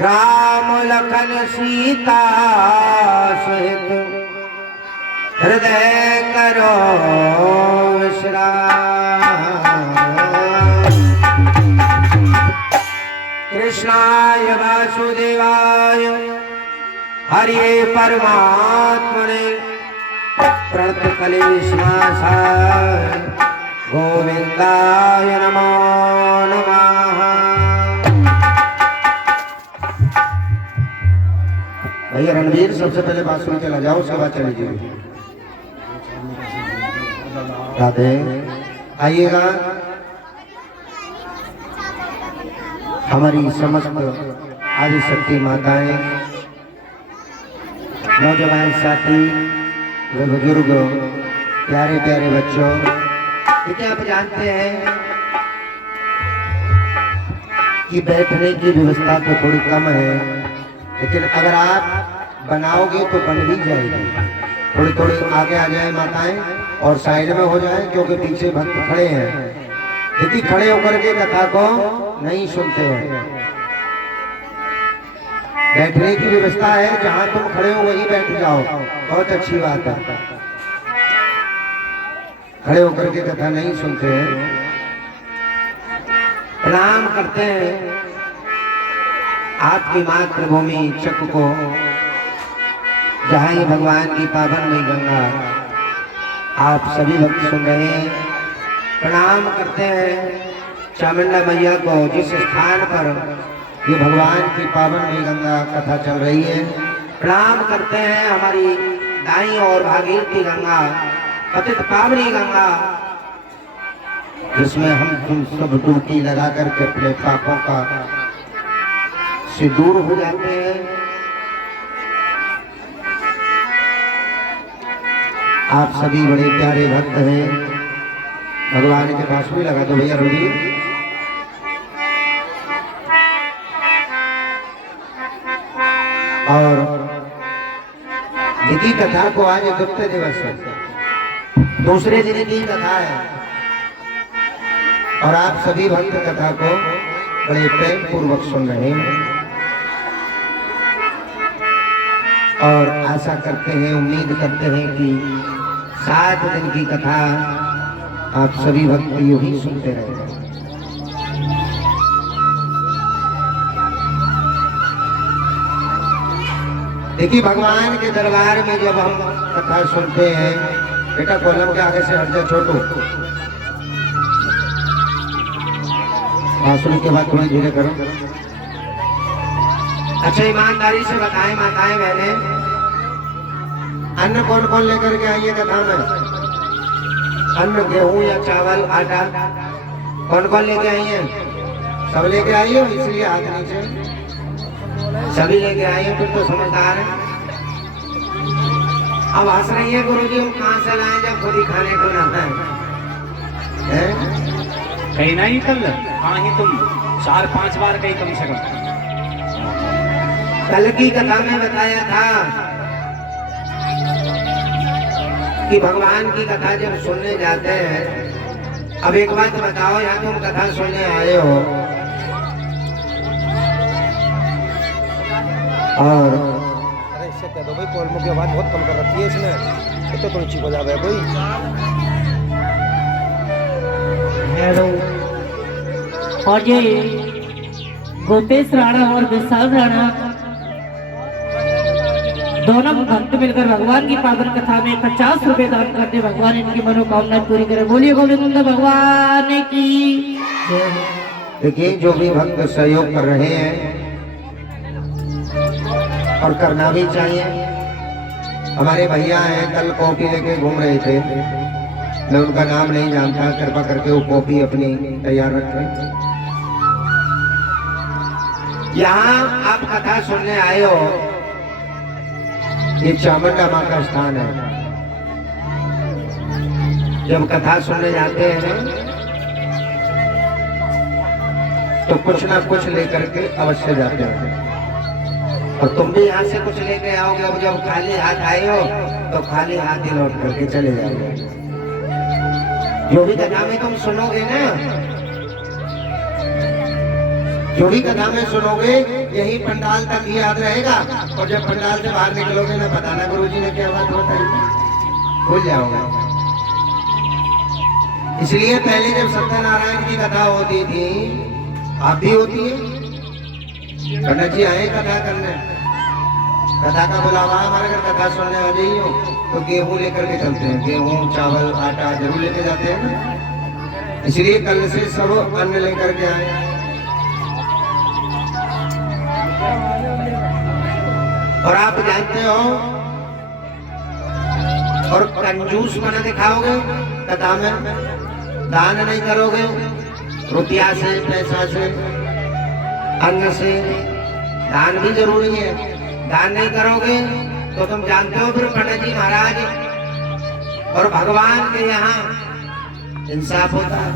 राम लखन सीता सहित हृदय करो विश्राम। कृष्णाय वासुदेवाय हरे परमात्मने प्रणतक्लेशनाशाय गोविंदाय नमो नमः। भैया रणवीर सबसे पहले बांसुरी चला जाओ, उसके बाद चली जाओ। राधे आइएगा। हमारी समस्त आदिशक्ति माताएं, नौजवान साथी, बुजुर्ग, प्यारे प्यारे बच्चों, देखिए आप जानते हैं कि बैठने की व्यवस्था तो थोड़ी कम है, लेकिन अगर आप बनाओगे तो बन भी जाएगी। थोड़ी थोड़ी आगे आ जाए माताएं और साइड में हो जाए, क्योंकि पीछे भक्त खड़े हैं। यदि खड़े होकर के कथा को नहीं सुनते हैं। बैठने की व्यवस्था है, जहां तुम खड़े हो वहीं बैठ जाओ, बहुत अच्छी बात है। खड़े होकर के कथा नहीं सुनते हैं। प्रणाम करते हैं आपकी मातृभूमि चक को, जहाँ ही भगवान की पावन में गंगा आप सभी भक्त सुन रहे हैं। प्रणाम करते हैं चामुंडा मैया को, जिस स्थान पर ये भगवान की पावन में गंगा कथा चल रही है। प्रणाम करते हैं हमारी दाई और भागीरथी गंगा, पतित पावनी गंगा, जिसमें हम तुम सब डुबकी लगा करके अपने पापों का से दूर हो जाते हैं। आप सभी बड़े प्यारे भक्त हैं। भगवान के पास भी लगा दो भैया रूढ़ी। और जिनकी कथा को आज गुप्त दिवस है, दूसरे दिन की कथा है, और आप सभी भक्त कथा को बड़े प्रेम पूर्वक सुन रहे हैं। और आशा करते हैं, उम्मीद करते हैं कि 7 दिन की कथा आप सभी भक्त यूं ही सुनते रहेंगे। देखिए भगवान के दरबार में जब हम कथा सुनते हैं, बेटा कॉलम के आगे से हट जा छोटू, बांसुरी के बाद थोड़ी धीरे करो। अच्छा ईमानदारी से बताएं माताएं बहने, अन्न कौन कौन लेकर के आइए कथा में? अन्न गेहूं या चावल आटा कौन कौन लेके आई हैं? सब लेके आई हो, इसलिए हाथ नीचे। सभी लेके आई हैं, फिर तो समझदार है। अब हंस रही है गुरुजी, हम कहाँ से लाए जब खुद ही खाने को रहता है? कहीं नहीं कल हाँ ही तुम 4-5 बार कहीं कम से कम। कल की कथा में बताया था कि भगवान की कथा जब सुनने जाते हैं, अब एक बात बताओ, यहाँ तुम कथा सुनने आए हो और अरे इससे कह दो भाई, कॉलमों की आवाज बहुत कम कर रखी है इसने, तो थोड़ी चीख हो जावे कोई। और ये गोपेश राणा और विशाल राणा दोनों भक्त मिलकर भगवान की पावन कथा में 50 रुपए दान करते, भगवान इनकी मनोकामना पूरी करे। बोलिए गोविंद भगवान की। देखिए जो भी भक्त सहयोग कर रहे हैं और करना भी चाहिए। हमारे भैया हैं, कल कॉपी लेके घूम रहे थे, मैं उनका नाम नहीं जानता, कृपा करके वो कॉपी अपनी तैयार रखें। यहाँ आप कथा सुनने आए हो, ये चामुंडा माँ का स्थान है। जब कथा सुनने जाते हैं तो कुछ ना कुछ लेकर के अवश्य जाते हैं, और तुम भी यहाँ से कुछ लेके आओगे। अब जब खाली हाथ आए हो तो खाली हाथ ही लौट करके चले जाओगे। जो भी कथा में तुम सुनोगे ना, जो भी कथा में सुनोगे यही पंडाल तक ही याद रहेगा, और जब पंडाल से बाहर निकलोगे ना बताना गुरुजी ने क्या बात बताई, भूल जाओगे। इसलिए पहले जब सत्यनारायण की कथा होती थी, आप भी होती है, पंडित जी आए कथा करने, कथा का बुलावा, हमारे घर कथा सुनने वाले ही हो तो गेहूं लेकर के चलते हैं, गेहूं चावल आटा जरूर लेके जाते हैं ना, इसलिए कल से सब अन्न लेकर के आए। और आप जानते हो, और कंजूस मना दिखाओगे कथा में, दान नहीं करोगे, रुपया से पैसा से अन्न से, दान भी जरूरी है, दान नहीं करोगे तो तुम जानते हो फिर पंडित जी महाराज और भगवान के यहाँ इंसाफ होता है।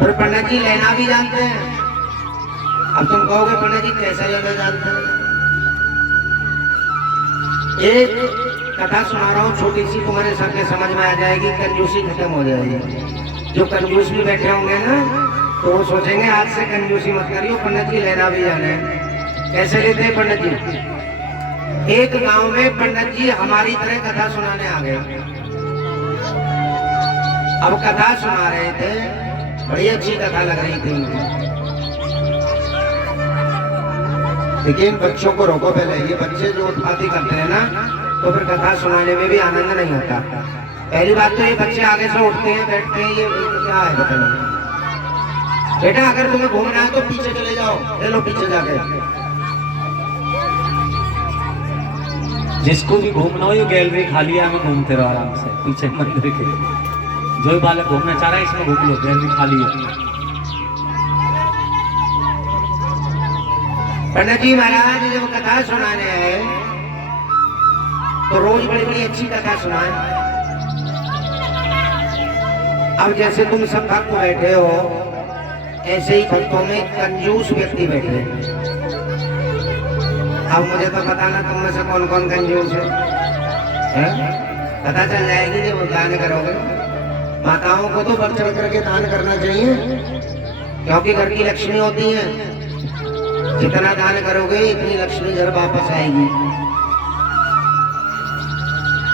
फिर पंडित जी लेना भी जानते हैं। अब तुम कहोगे पंडित जी कैसे लेना जानते हैं? एक कथा सुना रहा हूँ छोटी सी, तुम्हारे सबके समझ में आ जाएगी, कंजूसी खत्म हो जाएगी। जो कंजूस भी बैठे होंगे ना तो वो सोचेंगे आज से कंजूसी मत करियो, पंडित जी लेना भी जाने। कैसे लेते हैं पंडित जी? एक गांव में पंडित जी हमारी तरह कथा सुनाने आ गए। अब कथा सुना रहे थे, बड़ी अच्छी कथा लग रही थी उनको, लेकिन बच्चों को रोको पहले, ये बच्चे जो उत्पाती करते हैं ना तो फिर कथा सुनाने में भी आनंद नहीं होता। पहली बात तो ये बच्चे आगे से उठते हैं बैठते हैं, ये क्या है पता नहीं। बेटा अगर तुम्हें घूमना है तो पीछे चले जाओ, ले लो पीछे जाके। जिसको भी घूमना हो ये गैलरी खाली है, में घूमते रहो आराम से पीछे मंदिर के। जो भी बालक घूमना चाह रहा है इसमें घूम लो, गैलरी खाली है। पंडित जी महाराज जब कथा सुनाने आए तो रोज बड़ी बड़ी अच्छी कथा सुनाए। अब जैसे तुम सब भक्त बैठे हो, ऐसे ही भक्तों में कंजूस व्यक्ति बैठे हैं। अब मुझे तो पता ना तुम में से कौन कौन कंजूस है? पता चल जाएगी जब दान करोगे। माताओं को तो बढ़ चढ़ करके दान करना चाहिए, क्योंकि घर की लक्ष्मी होती है। जितना दान करोगे इतनी लक्ष्मी घर वापस आएगी।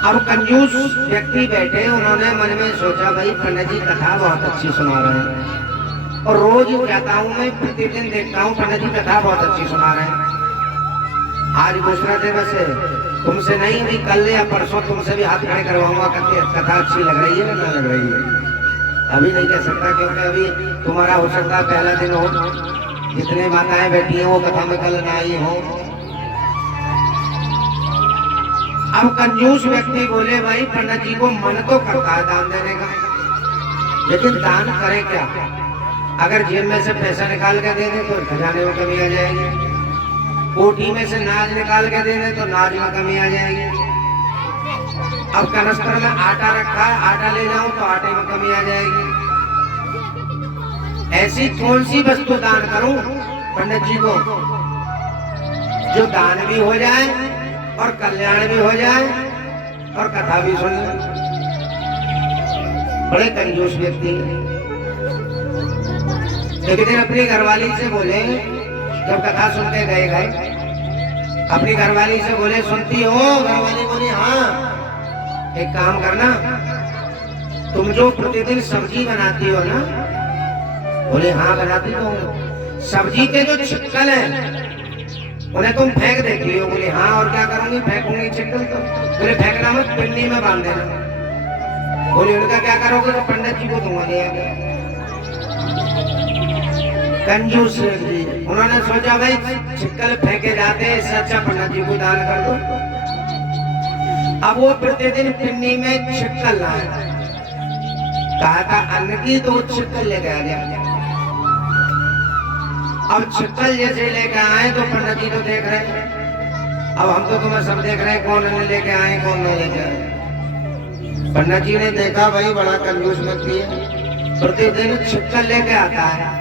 अब कंजूस व्यक्ति बैठे, उन्होंने मन में सोचा भाई पंडित जी कथा बहुत अच्छी सुना रहे हैं, और रोज जाता हूँ मैं, प्रतिदिन देखता हूँ पंडित जी कथा बहुत अच्छी सुना रहे हैं। आज दूसरा दिवस है, तुमसे नहीं भी कल या परसों तुमसे भी हाथ खड़े करवाऊंगा, कथा अच्छी लग रही है ना लग रही है। अभी नहीं कह सकता, क्योंकि अभी तुम्हारा हो सकता है पहला दिन हो, जितने माताएं बैठी हैं वो कथा में कल ना आई हो। अब कंजूस व्यक्ति बोले भाई पंडित जी को मन तो करता है दान देने का, लेकिन दान करे क्या? अगर जेब में से पैसा निकाल के दे दे तो खजाने में कमी आ जाएगी, कोठी में से नाज निकाल के दे दे तो नाज में कमी आ जाएगी। अब कनस्तर में आटा रखा है, आटा ले जाऊं तो आटे में कमी आ जाएगी। ऐसी कौन सी वस्तु दान करूं पंडित जी को जो दान भी हो जाए और कल्याण भी हो जाए और कथा भी सुन ले? बड़े कंजूस व्यक्ति। एक दिन अपनी घरवाली से बोले, जब कथा सुनते गए अपनी घरवाली से बोले सुनती हो? घरवाली बोली हाँ। एक काम करना, तुम जो प्रतिदिन सब्जी बनाती हो ना? बोले हाँ बनाती तो हूँ। सब्जी के जो छिक्कल है उन्हें तुम फेंक देती हो? बोले हाँ। और क्या करूंगी? फेंकूंगी छिक्कल तो? बोले फेंकना मत, पिंडी में बांध देना। बोले उनका क्या करोगे? तो पंडित जी को दूंगा ले आके। कंजूस जी, उन्होंने सोचा भाई छिक्कल फेंके जाते हैं, इससे अच्छा पंडित जी को दान कर दो। अब वो प्रतिदिन पिन्नी में छिक्कल लाए, कहा था अन्न की, तो छिक्कल लेके आ गया। अब छिक्कल जैसे लेके आए तो पंडित जी तो देख रहे हैं, अब हम तो तुम्हें सब देख रहे हैं कौन अन्न लेके आए कौन नहीं लेके आए। पंडित जी ने देखा भाई बड़ा कंजूस व्यक्ति है, प्रतिदिन छिक्कल लेके आता है।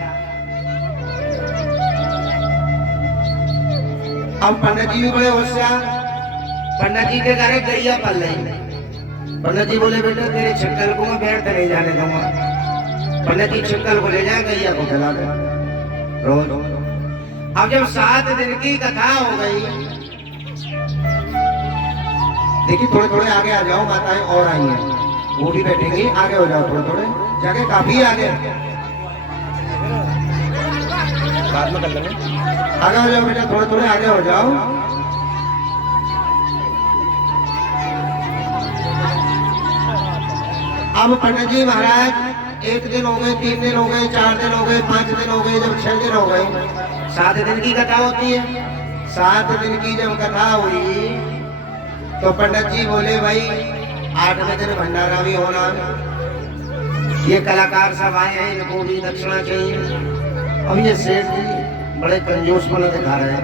अब पंडित जी भी बड़े होशियार, पंडित जी के घर गैया पल रही। पंडित जी बोले बेटा तेरे छिक्कल को मैं बैठ नहीं जाने दूंगा। पंडित जी छिक्कल को ले जाए गैया को खिला दे रोज। अब जब 7 दिन की कथा हो गई, देखिए थोड़े थोड़े आगे आ जाओ, माताएं और आई हैं, वो भी बैठेंगी, आगे हो जाओ, थोड़े थोड़े जगह काफी आगे, बाद में कर लेंगे। आगे हो जाओ बेटा, थोड़े थोड़े आगे हो जाओ। अब पंडित जी महाराज 1 दिन हो गए, 3 दिन हो गए, 4 दिन हो गए, 5 दिन हो गए, जब 6 दिन हो गए, 7 दिन की कथा होती है। 7 दिन की जब कथा हुई तो पंडित जी बोले भाई 8वें दिन भंडारा भी होना, ये कलाकार सब आए हैं, इनको भी दक्षिणा चाहिए। अब ये सेठ जी बड़े कंजूस बने दिखा रहे हैं,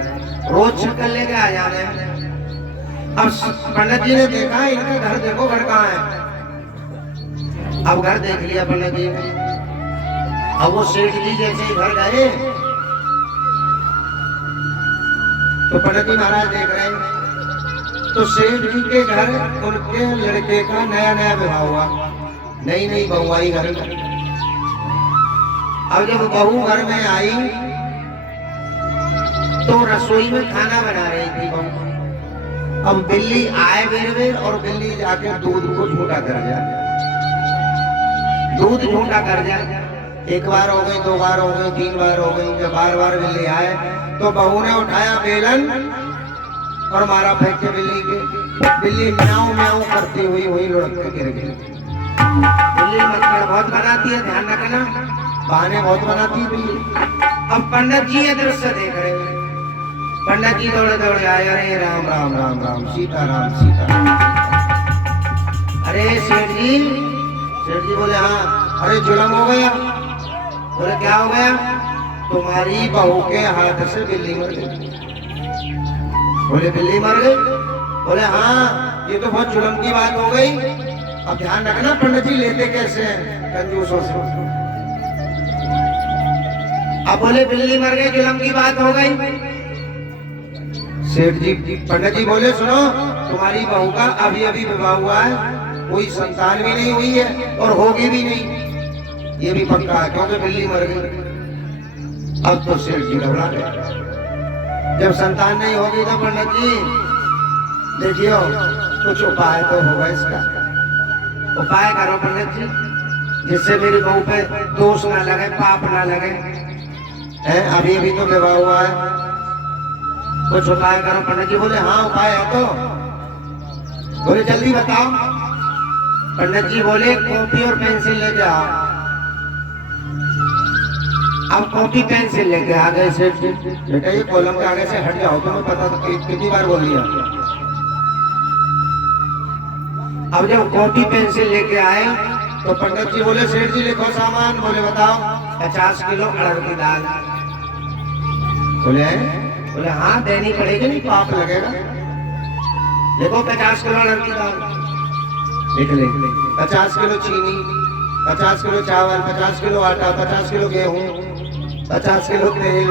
रोज शक्ल लेके आ जा रहे हैं। अब पंडित जी ने देखा इनका घर देखो, घर कहाँ है। अब घर देख लिया पंडित जी ने। अब वो सेठ जी जैसे ही घर गए तो पंडित जी महाराज देख रहे हैं, तो सेठ जी के घर उनके लड़के का नया नया विवाह हुआ, नई नई बहू आई घर में। अब जब बहू घर में आई तो रसोई में खाना बना रही थी बहू। अब बिल्ली आए बेर और बिल्ली जाके दूध को झूठा कर जाए, दूध झूठा कर जाए। 1 बार हो गई, 2 बार हो गई, 3 बार हो गई, जब बार बिल्ली आए तो बहू ने उठाया बेलन और मारा फेंक के बिल्ली के। बिल्ली म्याऊं म्याऊं करती हुई वही लुढ़क के गिर गई। बिल्ली मक्खड़ बहुत बनाती है, ध्यान रखना, बहाने बहुत बनाती है बिल्ली। अब पंडित जी ये दृश्य देख रहे हैं, पंडित जी दौड़े दौड़े आए, अरे राम राम राम राम, सीता राम सीता राम। अरे सेठ जी बोले हाँ। अरे जुलम हो गया। बोले क्या हो गया? तुम्हारी बहू के हाथ से बिल्ली मर गई। बोले बिल्ली मर गई? बोले हाँ, ये तो बहुत जुलम की बात हो गई। अब ध्यान रखना पंडित जी लेते कैसे हैं कंजूसों से। अब बोले बिल्ली मर गई, जुलम की बात हो गई। सेठ जी पंडित जी बोले सुनो, तुम्हारी बहू का अभी अभी विवाह हुआ है, कोई संतान भी नहीं हुई है और होगी भी नहीं, ये भी पक्का है क्योंकि बिल्ली मर गई। अब तो सेठ जी घबरा गए। जब संतान नहीं होगी तो पंडित जी देखियो कुछ उपाय तो होगा इसका, उपाय करो पंडित जी, जिससे मेरी बहू पे दोष ना लगे, पाप ना लगे। अभी अभी तो विवाह हुआ है, कुछ उपाय करो। पंडित जी बोले हाँ उपाय है तो। बोले जल्दी बताओ। पंडित जी बोले कॉपी और पेंसिल लेके आओ। अब कॉपी पेंसिल लेके आ गए सेठ जी। बेटा ये कॉलम के आगे से हट जाओ, तुम्हें पता कितनी बार बोल दिया। अब जब कॉपी पेंसिल लेके आए तो पंडित जी बोले सेठ जी लिखो सामान। बोले बताओ। 50 किलो अरहर की दाल। बोले हाँ देनी पड़ेगी, नहीं पाप लगेगा। देखो 50 किलो अरहर की दाल लिख ले। 50 किलो चीनी, 50 किलो चावल, 50 किलो आटा, 50 किलो गेहूं, 50 किलो तेल।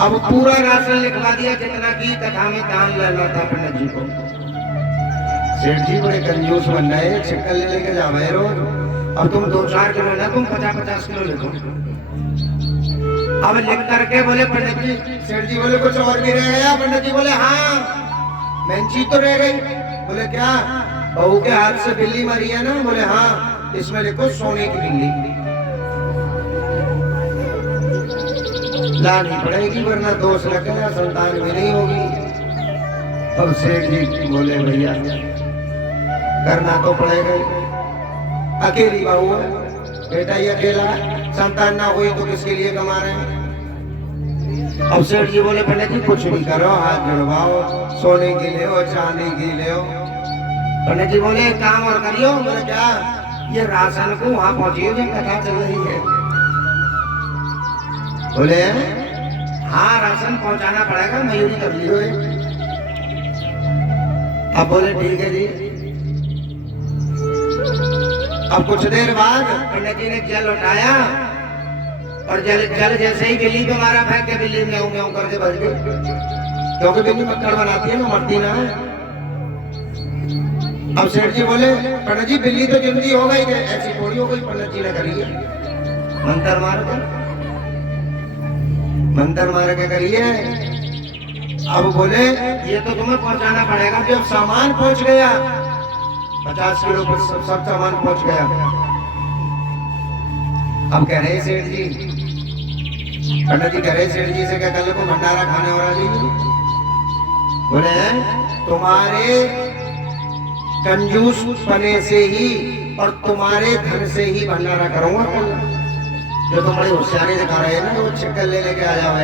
अब पूरा राशन लिखवा दिया जितना की कथा में दान लेना था पंडित जी को। सेठ जी बड़े कंजूस बन रहे, छिक्कर ले लेके जा रहे रोज। अब तुम 2-4 किलो ना, तुम 50-50 किलो लिखो। अब लिख करके बोले पंडित जी, सेठ जी बोले कुछ और भी रह गया? पंडित जी बोले हाँ मेन चीज तो रह गई। बोले क्या? बहू के हाथ से बिल्ली मरी है ना? बोले हाँ, इसमें लिखो सोने की बिल्ली लानी पड़ेगी वरना दोष लगेगा, संतान भी नहीं होगी। अब सेठ जी बोले भैया करना तो पड़ेगा, अकेली बहू है, बेटा ये अकेला, संतान ना हुई तो किसके लिए कमा रहे हैं। अब सेठ जी बोले पंडित जी कुछ भी करो, हाथ जुड़वाओ, सोने की ले हो, चांदी की ले हो। पंडित जी बोले एक काम और करियो। बोले क्या? ये राशन को वहां पहुंचिए जब कथा चल रही है। बोले हाँ राशन पहुंचाना पड़ेगा, मयूरी कर लियो। अब बोले ठीक है जी। अब कुछ देर बाद पंडित जी ने जल उठाया और जल जैसे ही बिल्ली पे मारा, फेंक के बिल्ली म्याऊं म्याऊं करके भर गई, क्योंकि बिल्ली मक्खड़ बनाती है ना, मरती ना है। अब सेठ जी बोले पंडित जी बिल्ली तो जिंदी हो गई, ऐसी थोड़ी हो गई। पंडित जी ने करी है मंत्र मार कर, मंत्र मार के करिए। अब बोले ये तो तुम्हें पहुंचाना पड़ेगा। जब सामान पहुंच गया 50 किलो पर सब सामान पहुंच गया। अब कह रहे सेठ जी, पंडित जी कह रहे सेठ जी से क्या कल को भंडारा खाने हो रहा जी? बोले तुम्हारे कंजूस पने से ही और तुम्हारे धन से ही भंडारा करूंगा कल। जो तुम बड़ी होशियारी दिखा रहे हैं ना, वो चक्कर ले लेके आ जाओ।